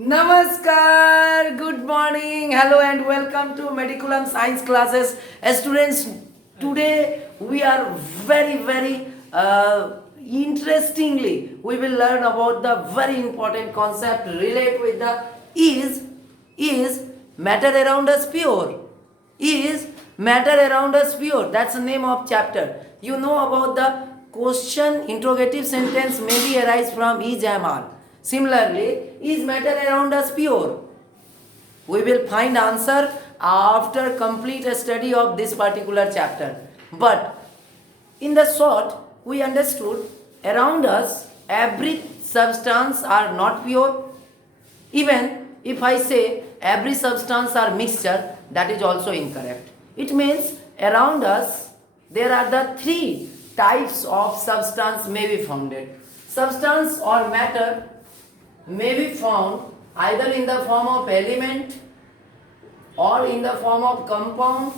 Namaskar, good morning, hello and welcome to Mediculum Science classes. Students, today we are very interestingly, we will learn about the very important concept relate with the is matter around us pure? Is matter around us pure? That's the name of chapter. You know about the question interrogative sentence maybe arise from is am are. Similarly, is matter around us pure? We will find answer after complete study of this particular chapter. But in the short, we understood around us every substance are not pure. Even if I say every substance are mixture, that is also incorrect. It means around us there are the three types of substance may be founded. Substance or matter may be found either in the form of element or in the form of compound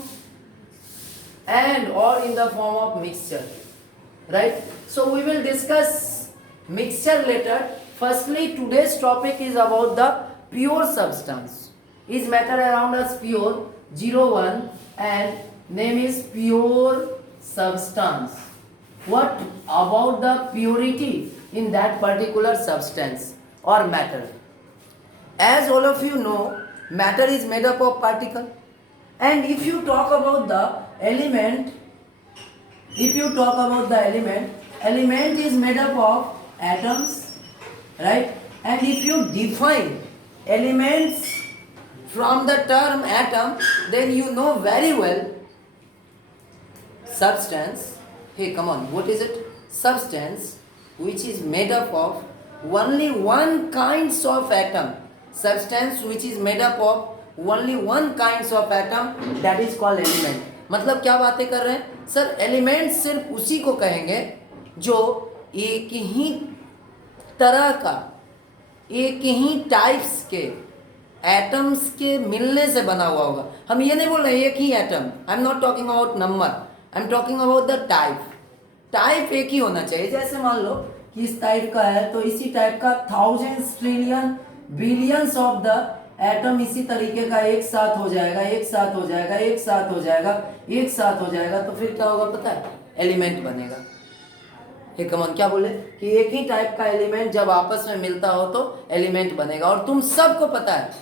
and or in the form of mixture, right? So we will discuss mixture later. Firstly, today's topic is about the pure substance. Is matter around us pure? 01 and name is pure substance. What about the purity in that particular substance or matter? As all of you know, matter is made up of particle. And if you talk about the element, element is made up of atoms, right? And if you define elements from the term atom, then you know very well substance. Hey, come on, what is it? Substance which is made up of only one kinds of atom. Substance which is made up of only one kinds of atom, that is called element. मतलब क्या बातें कर रहे हैं sir? Element सिर्फ उसी को कहेंगे जो एक ही तरह का, एक ही टाइप्स के एटम्स के मिलने से बना हुआ होगा. हम ये नहीं बोल रहे एक ही atom. I am not talking about number, I am talking about the type. Type एक ही होना चाहिए. जैसे मान लो कि इस टाइप का है तो इसी टाइप का thousands trillion billions of the atom इसी तरीके का एक साथ हो जाएगा, एक साथ हो जाएगा, एक साथ हो जाएगा, एक साथ हो जाएगा, तो फिर क्या होगा पता है? एलिमेंट बनेगा. हे कमन क्या बोले कि एक ही टाइप का एलिमेंट जब आपस में मिलता हो तो एलिमेंट बनेगा. और तुम सबको पता है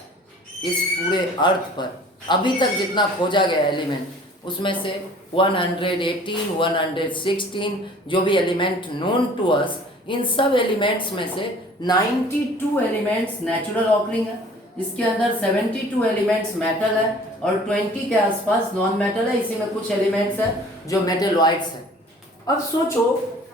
इस पूरे अर्थ पर अभी तक जितना खोजा गया एलिमेंट, उसमें से 118, 116 जो भी एलिमेंट नोन टू अस, इन सब एलिमेंट्स में से 92 एलिमेंट्स नेचुरल ऑकरिंग है. इसके अंदर 72 एलिमेंट्स मेटल है और 20 के आसपास नॉन मेटल है. इसी में कुछ एलिमेंट्स है जो मेटेलॉइड्स है. अब सोचो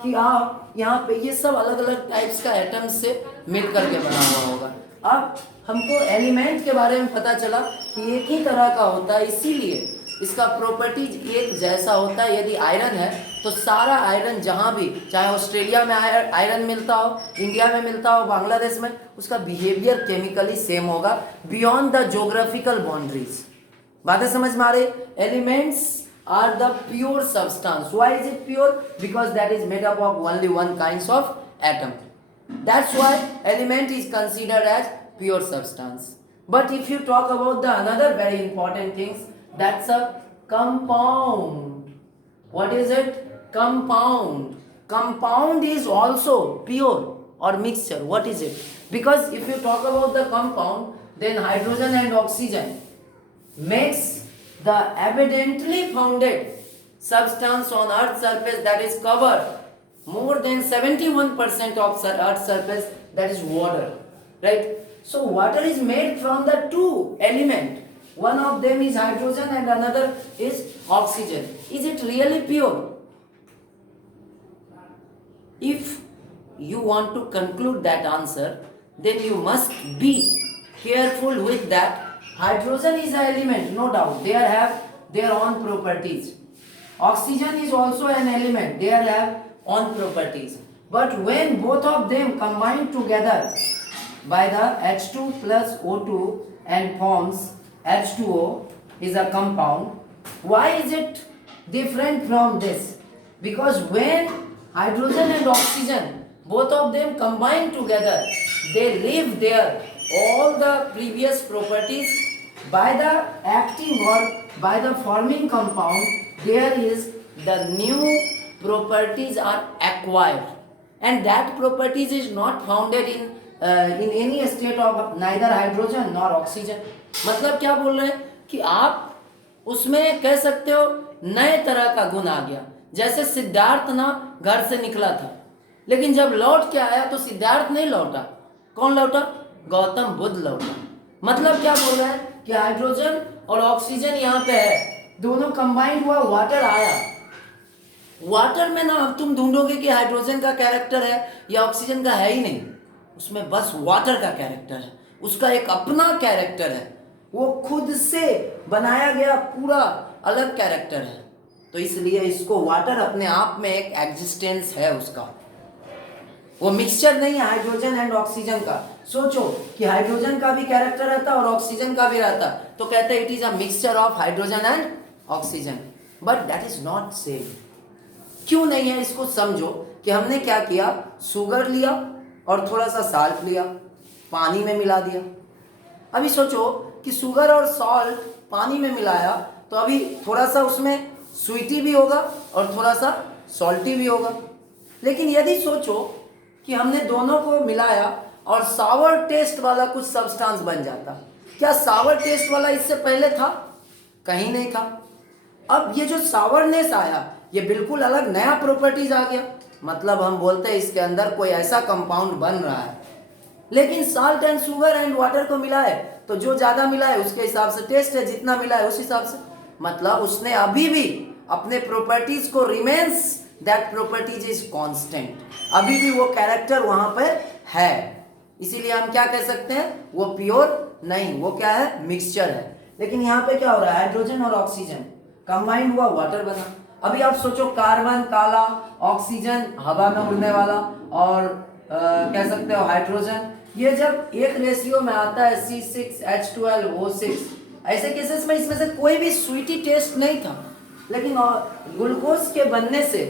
कि आप यहाँ पे ये सब अलग अलग टाइप्स का एटम्स से मिल करके बना हुआ होगा. अब हमको एलिमेंट के बारे में पता चला कि एक ही तरह का होता है, इसीलिए इसका प्रॉपर्टीज एक जैसा होता है. यदि आयरन है तो सारा आयरन जहाँ भी, चाहे ऑस्ट्रेलिया में आयरन मिलता हो, इंडिया में मिलता हो, बांग्लादेश में, उसका बिहेवियर केमिकली सेम होगा बियॉन्ड द ज्योग्राफिकल बाउंड्रीज. बातें समझ में आ रही? Elements are the pure substance. Why is it pure? Because that is made up of only one kinds of atom. That's why element is considered as pure substance. But if you talk about the another very important things, that's a compound. What is it? Compound. Compound is also pure or mixture. What is it? Because if you talk about the compound, then hydrogen and oxygen makes the evidently founded substance on earth's surface, that is covered more than 71% of earth's surface, that is water, right? So water is made from the two element. One of them is hydrogen and another is oxygen. Is it really pure? If you want to conclude that answer, then you must be careful with that. Hydrogen is an element, no doubt. They have their own properties. Oxygen is also an element. They have own properties. But when both of them combine together by the H2 plus O2 and forms H2O is a compound. Why is it different from this? Because when hydrogen and oxygen, both of them combine together, they leave their all the previous properties by the acting or by the forming compound there is the new properties are acquired and that properties is not founded in any state of neither hydrogen nor oxygen. मतलब क्या बोल रहे हैं कि आप उसमें कह सकते हो नए तरह का गुण आ गया. जैसे सिद्धार्थ ना घर से निकला था लेकिन जब लौट के आया तो सिद्धार्थ नहीं लौटा. कौन लौटा? गौतम बुद्ध लौटा. मतलब क्या बोल रहा है कि हाइड्रोजन और ऑक्सीजन यहाँ पे है, दोनों कंबाइंड हुआ, वाटर आया. वाटर में ना अब तुम ढूंढोगे कि हाइड्रोजन का कैरेक्टर है या ऑक्सीजन का, है ही नहीं. उसमें बस वाटर का कैरेक्टर है, उसका एक अपना कैरेक्टर है, वो खुद से बनाया गया पूरा अलग कैरेक्टर है. तो इसलिए इसको वाटर अपने आप में एक एग्जिस्टेंस है उसका, वो मिक्सचर नहीं है हाइड्रोजन एंड ऑक्सीजन का. सोचो कि हाइड्रोजन का भी कैरेक्टर रहता और ऑक्सीजन का भी रहता तो कहते it is a mixture of hydrogen and oxygen. But that is not same. क्यों नहीं है इसको समझो कि हमने क्या किया, शुगर लिया और थोड़ा सा साल्ट लिया, पानी में मिला दिया. अभी सोचो कि शुगर और सॉल्ट पानी में मिलाया तो अभी थोड़ा सा उसमें स्वीटी भी होगा और थोड़ा सा सॉल्टी भी होगा. लेकिन यदि सोचो कि हमने दोनों को मिलाया और सावर टेस्ट वाला कुछ सब्सटेंस बन जाता, क्या सावर टेस्ट वाला इससे पहले था? कहीं नहीं था. अब ये जो सावरनेस आया ये बिल्कुल अलग नया प्रॉपर्टीज आ गया. मतलब हम बोलते हैं इसके अंदर कोई ऐसा कंपाउंड बन रहा है. लेकिन salt and sugar and water को मिला है तो जो ज्यादा मिला है उसके हिसाब से टेस्ट है, जितना मिला है उस हिसाब से. मतलब उसने अभी भी अपने प्रॉपर्टीज को remains that properties is constant, अभी भी वो कैरेक्टर वहां पर है. इसीलिए हम क्या कह सकते हैं, वो प्योर नहीं, वो क्या है, मिक्सचर है. लेकिन यहाँ पे क्या हो रहा है, हाइड्रोजन और ऑक्सीजन कंबाइंड हुआ, वाटर बना. अभी आप सोचो कार्बन काला, ऑक्सीजन हवा में उड़ने वाला और कह सकते हो हाइड्रोजन, ये जब एक रेशियो में आता है C6H12O6, ऐसे केसेस में इसमें से कोई भी स्वीटी टेस्ट नहीं था, लेकिन ग्लूकोज के बनने से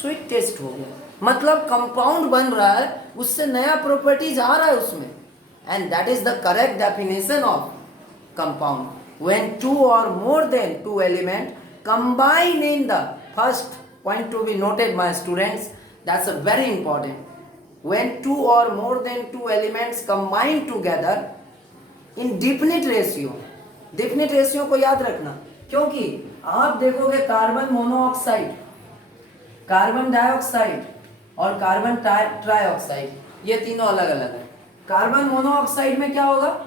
स्वीट टेस्ट हो गया. मतलब कंपाउंड बन रहा है, उससे नया प्रॉपर्टीज आ रहा है उसमें. And that is the correct definition of compound. When two और more than two element combine in the first point to be noted my students, that's a very important. When two or more than two elements combine together in definite ratio, definite ratio को याद रखना, क्योंकि आप देखोगे carbon monoxide, carbon dioxide और carbon trioxide, ये तीनों अलग अलग है. कार्बन मोनोऑक्साइड में क्या होगा,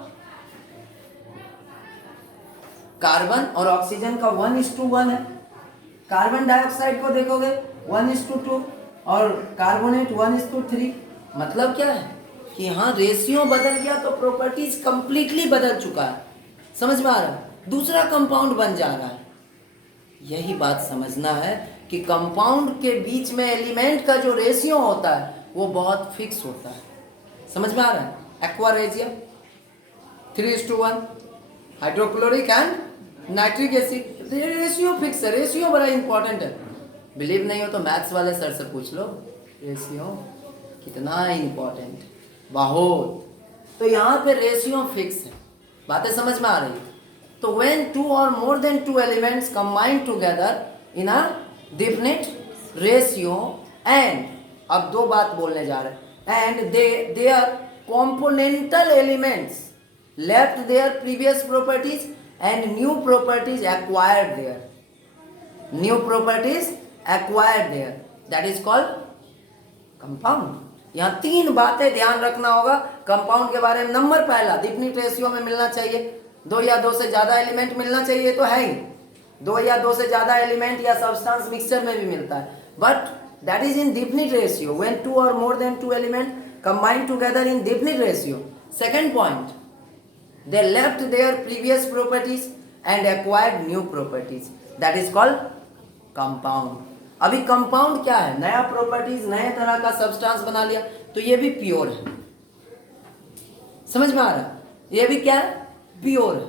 कार्बन और ऑक्सीजन का 1:1 है. कार्बन डाइऑक्साइड को देखोगे 1:2 और कार्बोनेट 1:3. मतलब क्या है कि यहाँ रेशियो बदल गया तो प्रॉपर्टीज कंप्लीटली बदल चुका है. समझ में आ रहा है, दूसरा कंपाउंड बन जा रहा है. यही बात समझना है कि कंपाउंड के बीच में एलिमेंट का जो रेशियो होता है वो बहुत फिक्स होता है. समझ में आ रहा है. Aqua ratio 3:1, hydrochloric and nitric acid ratio fix है. रेशियो बड़ा इंपॉर्टेंट है. बिलीव नहीं हो तो मैथ्स वाले सर से पूछ लो, रेशियो कितना इंपॉर्टेंट, बहुत. तो यहाँ पे रेशियो फिक्स है. बातें समझ में आ रही है. तो व्हेन टू और more than two elements combine together in a definite ratio and, अब दो बात बोलने जा रहे हैं, and their componental elements left their previous properties and new properties acquired there. New properties acquired there. That is called compound. यहाँ तीन बातें ध्यान रखना होगा कंपाउंड के बारे में. नंबर पहला, डिफिनिट रेशियो में मिलना चाहिए, दो या दो से ज्यादा एलिमेंट मिलना चाहिए, तो है ही, दो या दो से ज्यादा एलिमेंट या सब्सटेंस मिक्सचर में भी मिलता है. But that is in definite ratio when two और more than two element combine together in definite ratio. Second point, they left their previous properties and acquired new properties. That is called compound. अभी compound क्या है, नया properties, नए तरह का substance बना लिया, तो ये भी प्योर है. समझ में आ रहा है, ये भी क्या है, प्योर है.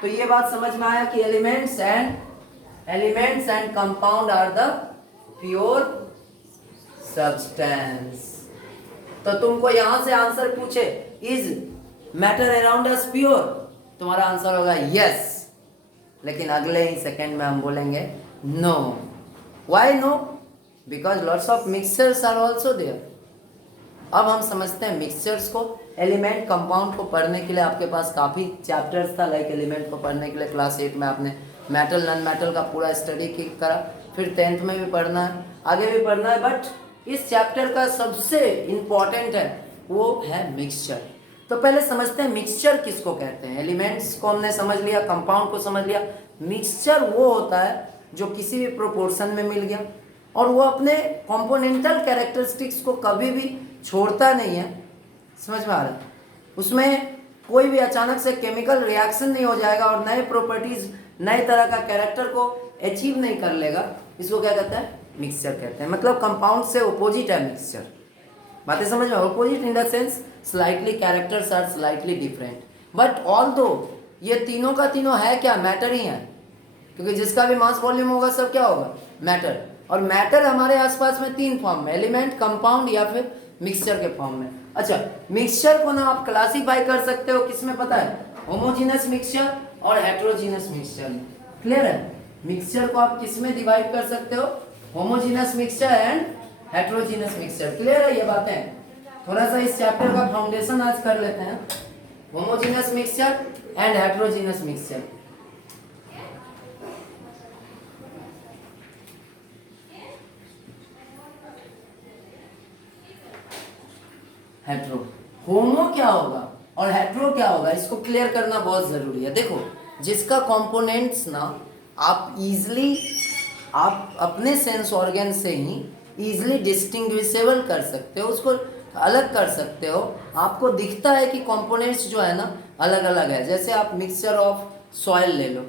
तो ये बात समझ में आया कि elements and compound are the pure substance. तो तुमको यहां से आंसर पूछे, is matter around us pure? तुम्हारा आंसर होगा यस, लेकिन अगले ही सेकेंड में हम बोलेंगे no. Why no? Because lots of mixtures are also there. अब हम समझते हैं मिक्सचर्स को। एलिमेंट कंपाउंड को पढ़ने के लिए आपके पास काफ़ी चैप्टर्स था, लाइक एलिमेंट को पढ़ने के लिए क्लास 8 में आपने मेटल नॉन मेटल का पूरा स्टडी करा, फिर 10th में भी पढ़ना है, आगे भी पढ़ना है, बट इस चैप्टर का सबसे इम्पॉर्टेंट है वो है मिक्सचर। तो पहले समझते हैं मिक्सचर किसको कहते हैं। एलिमेंट्स को हमने समझ लिया, कंपाउंड को समझ लिया। मिक्सचर वो होता है जो किसी भी प्रोपोर्शन में मिल गया और वो अपने कॉम्पोनेंटल कैरेक्टरिस्टिक्स को कभी भी छोड़ता नहीं है। समझ में आ रहा है? उसमें कोई भी अचानक से केमिकल रिएक्शन नहीं हो जाएगा और नए प्रॉपर्टीज, नए तरह का कैरेक्टर को अचीव नहीं कर लेगा। इसको क्या कहते हैं? मिक्सचर कहते हैं। मतलब कंपाउंड से अपोजिट है मिक्सचर। बातें समझ में? Opposite in the sense slightly characters are slightly different, but although ये तीनों का तीनों है क्या? मैटर ही है, क्योंकि जिसका भी मास वॉल्यूम होगा सब क्या होगा? मैटर। और मैटर हमारे आसपास में 3 फॉर्म में, एलिमेंट, कंपाउंड या फिर मिक्सचर के फॉर्म में। अच्छा, मिक्सचर को ना आप क्लासीफाई कर सकते हो किसमें पता है? होमोजीनस मिक्सचर और हेट्रोजीनस मिक्सचर। क्लियर है? मिक्सचर को आप किसमें डिवाइड कर सकते हो? Homogeneous mixture and heterogeneous mixture. Clear है ये बातें? थोड़ा सा इस चैप्टर का फाउंडेशन आज कर लेते हैं। Homogeneous mixture and heterogeneous mixture. Hetero, homo क्या होगा और हेट्रो क्या होगा, इसको क्लियर करना बहुत जरूरी है। देखो, जिसका कंपोनेंट्स ना आप इजीली, आप अपने सेंस ऑर्गन से ही इजीली डिस्टिंग्विशेबल कर सकते हो, उसको अलग कर सकते हो। आपको दिखता है कि कंपोनेंट्स जो है ना अलग अलग है। जैसे आप मिक्सचर ऑफ सॉइल ले लो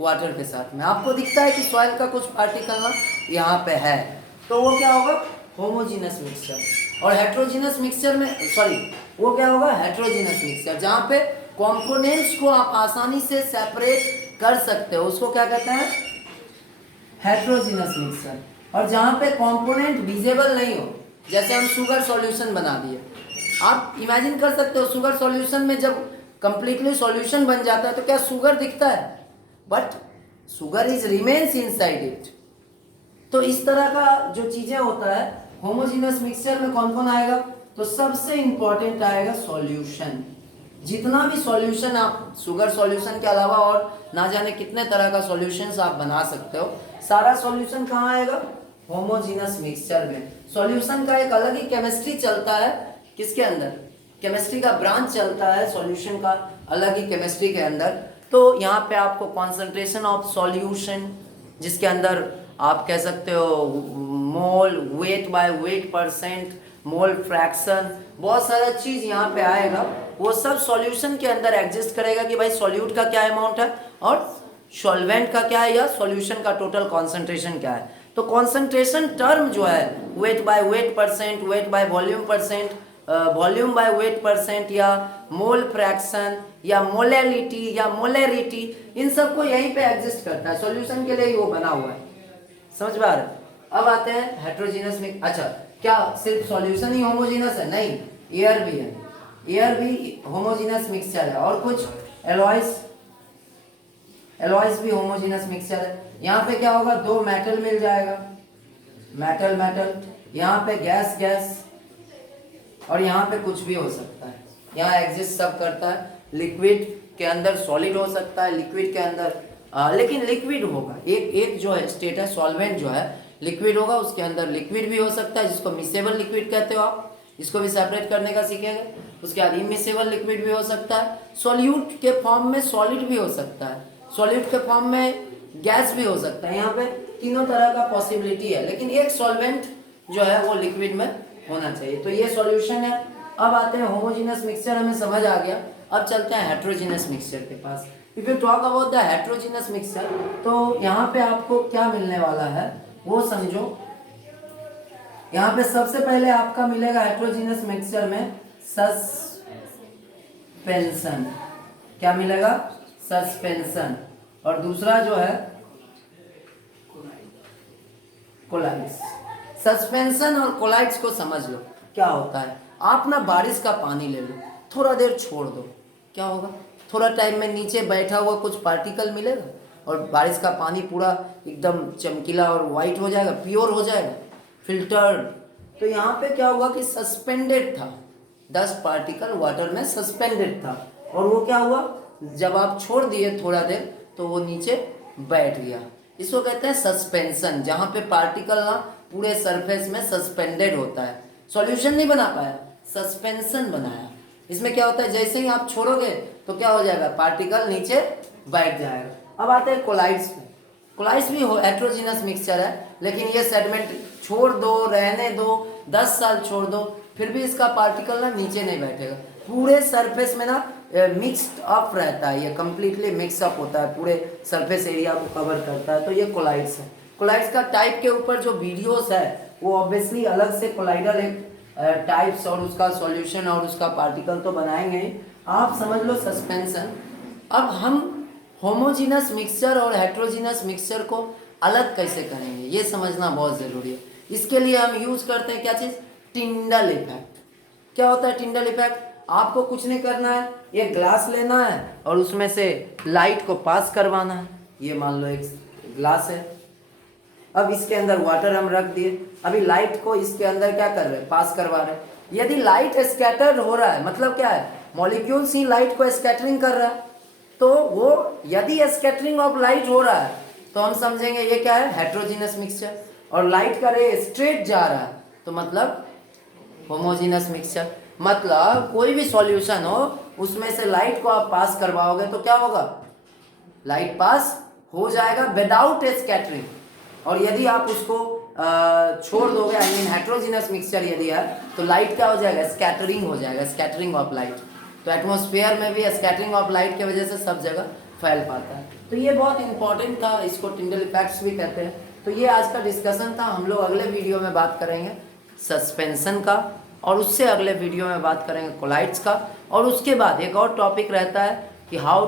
वाटर के साथ में, आपको दिखता है कि सॉइल का कुछ पार्टिकल ना यहाँ पे है, तो वो क्या होगा? Homogeneous mixture. और हेट्रोजीनस मिक्सचर में, सॉरी, वो क्या होगा? Heterogeneous mixture. जहाँ पे कंपोनेंट्स को आप आसानी से सेपरेट कर सकते हो उसको क्या कहते हैं? Heterogeneous mixture. और जहाँ पे कंपोनेंट विजिबल नहीं हो, जैसे हम शुगर सॉल्यूशन बना दिए, आप इमेजिन कर सकते हो शुगर सॉल्यूशन में जब कंप्लीटली सॉल्यूशन बन जाता है तो क्या शुगर दिखता है? But sugar is remains inside it. तो इस तरह का जो चीजें होता है होमोजीनस मिक्सचर में कौन कौन आएगा? तो सबसे इंपॉर्टेंट आएगा सॉल्यूशन। जितना भी सॉल्यूशन आप शुगर सॉल्यूशन के अलावा और ना जाने कितने तरह का सॉल्यूशंस आप बना सकते हो, सारा सॉल्यूशन कहाँ आएगा? होमोजीनस मिक्सचर में। सॉल्यूशन का एक अलग ही केमिस्ट्री चलता है। किसके अंदर? केमिस्ट्री का ब्रांच चलता है सॉल्यूशन का, अलग ही केमिस्ट्री के अंदर। तो यहाँ पे आपको कॉन्सेंट्रेशन ऑफ सॉल्यूशन, जिसके अंदर आप कह सकते हो mole, weight by weight, percent, mole fraction, बहुत सारा चीज यहाँ पे आएगा। वो सब सॉल्यूशन के अंदर एग्जिस्ट करेगा कि भाई सॉल्यूट का क्या अमाउंट है और सॉल्वेंट का क्या है, या सॉल्यूशन का टोटल कॉन्सेंट्रेशन क्या है। तो कॉन्सेंट्रेशन टर्म जो है wait by weight percent, weight by volume percent, volume by weight percent, या मोल फ्रैक्शन, या मोलैलिटी, या मोलैरिटी, इन सब को यहीं पे एग्जिस्ट करता है। सॉल्यूशन के लिए ही वो बना हुआ है। समझ में आ रहा है? अब आते हैं हेट्रोजीनस में। अच्छा, क्या सिर्फ सॉल्यूशन ही होमोजीनस है? नहीं, एयर भी है। एयर भी होमोजीनस मिक्सचर है। और कुछ एलॉयज, एलॉयज भी होमोजीनस मिक्सचर है। यहाँ पे क्या होगा? 2 मेटल मिल जाएगा, मेटल मेटल, यहाँ पे गैस गैस, और यहाँ पे कुछ भी हो सकता है। यहाँ एग्जिस्ट सब करता है। लिक्विड के अंदर सॉलिड हो सकता है, लिक्विड के अंदर लेकिन लिक्विड होगा। एक जो है स्टेट है, सॉल्वेंट जो है लिक्विड होगा, उसके अंदर लिक्विड भी हो सकता है जिसको मिसेबल लिक्विड कहते हो आप, इसको भी सेपरेट करने का सीखेंगे। उसके बाद इमिसेबल लिक्विड भी हो सकता है। सॉल्यूट के फॉर्म में सॉलिड भी हो सकता है, सॉलिड के फॉर्म में गैस भी हो सकता है। यहाँ पे तीनों तरह का पॉसिबिलिटी है, लेकिन एक सॉल्वेंट जो है वो लिक्विड में होना चाहिए। तो ये सॉल्यूशन है। अब आते हैं होमोजीनस मिक्सचर, हमें समझ आ गया। अब चलते हैं हेट्रोजीनस मिक्सचर के पास। If you talk about the heterogeneous mixture, तो यहाँ पे आपको क्या मिलने वाला है वो समझो। यहाँ पे सबसे पहले आपका मिलेगा हेट्रोजीनस मिक्सचर में सस्पेंशन। क्या मिलेगा? सस्पेंशन। और दूसरा जो है कोलाइड्स। सस्पेंशन और कोलाइड्स को समझ लो क्या होता है। आप ना बारिश का पानी ले लो, थोड़ा देर छोड़ दो, क्या होगा, थोड़ा टाइम में नीचे बैठा हुआ कुछ पार्टिकल मिलेगा और बारिश का पानी पूरा एकदम चमकीला और वाइट हो जाएगा, प्योर हो जाएगा, फिल्टर्ड। तो यहाँ पे क्या होगा कि सस्पेंडेड था, 10 पार्टिकल वाटर में सस्पेंडेड था, और वो क्या हुआ, जब आप छोड़ दिए थोड़ा देर तो वो नीचे बैठ गया। इसको कहते हैं सस्पेंशन, जहाँ पे पार्टिकल ना पूरे सरफेस में सस्पेंडेड होता है। सॉल्यूशन नहीं बना पाया, सस्पेंशन बनाया। इसमें क्या होता है, जैसे ही आप छोड़ोगे तो क्या हो जाएगा, पार्टिकल नीचे बैठ जाएगा। अब आते हैं कोलाइड्स पे। कोलाइड्स भी हेट्रोजीनस मिक्सचर है, लेकिन ये सेडमेंट छोड़ दो, रहने दो, 10 साल छोड़ दो, फिर भी इसका पार्टिकल ना नीचे नहीं बैठेगा, पूरे सरफेस में ना मिक्स्ड अप रहता है, ये कम्प्लीटली मिक्स अप होता है, पूरे सरफेस एरिया को कवर करता है। तो ये कोलाइड्स है। कोलाइड्स का टाइप के ऊपर जो वीडियोस है वो ऑब्वियसली अलग से कोलाइडल एक टाइप्स और उसका सॉल्यूशन और उसका पार्टिकल तो बनाएंगे ही। आप समझ लो सस्पेंशन। अब हम होमोजीनस मिक्सचर और हेट्रोजीनस मिक्सचर को अलग कैसे करेंगे, ये समझना बहुत ज़रूरी है। इसके लिए हम यूज करते हैं क्या चीज़, टिंडल इफेक्ट। क्या होता है टिंडल इफेक्ट, आपको कुछ नहीं करना है, एक ग्लास लेना है और उसमें से लाइट को पास करवाना है। ये मान लो एक ग्लास है, अब इसके अंदर वाटर हम रख दिए, अभी लाइट को इसके अंदर क्या कर रहे हैं, पास करवा रहे हैं। यदि लाइट स्कैटर्ड हो रहा है, मतलब क्या है, मॉलिक्यूल्स ही लाइट को स्कैटरिंग कर रहा है, तो वो यदि स्कैटरिंग ऑफ लाइट हो रहा है तो हम समझेंगे ये क्या है, हेट्रोजीनस मिक्सचर। और लाइट का रे स्ट्रेट जा रहा है तो मतलब होमोजीनस मिक्सचर। मतलब कोई भी सॉल्यूशन हो उसमें से लाइट को आप पास करवाओगे तो क्या होगा, लाइट पास हो जाएगा विदाउट स्कैटरिंग। और यदि आप उसको छोड़ दोगे, आई मीन हेट्रोजीनस मिक्सचर यदि है, तो लाइट क्या हो जाएगा, स्कैटरिंग हो जाएगा, स्कैटरिंग ऑफ लाइट। तो एटमॉस्फेयर में भी स्कैटरिंग ऑफ लाइट की वजह से सब जगह फैल पाता है। तो ये बहुत इंपॉर्टेंट था, इसको टिंडल इफेक्ट्स भी कहते हैं। तो ये आज का डिस्कशन था। हम लोग अगले वीडियो में बात करेंगे सस्पेंशन का, और उससे अगले वीडियो में बात करेंगे कोलाइड्स का, और उसके बाद एक और टॉपिक रहता है कि how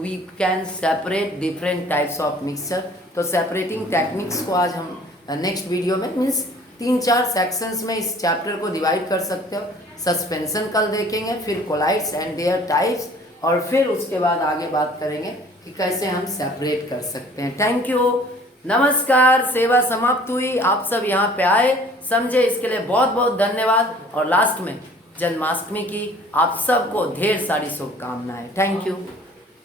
we can separate different types of mixture. तो सेपरेटिंग टेक्निक्स को आज हम नेक्स्ट वीडियो में, मीन्स 3-4 सेक्शंस में इस चैप्टर को डिवाइड कर सकते हो। सस्पेंशन कल देखेंगे, फिर कोलाइड्स एंड देयर टाइप्स, और फिर उसके बाद आगे बात करेंगे कि कैसे हम सेपरेट कर सकते हैं। थैंक यू, नमस्कार। सेवा समाप्त हुई, आप सब यहाँ पे आए, समझे, इसके लिए बहुत बहुत धन्यवाद। और लास्ट में जन्माष्टमी की आप सबको ढेर सारी शुभकामनाएं। Thank you.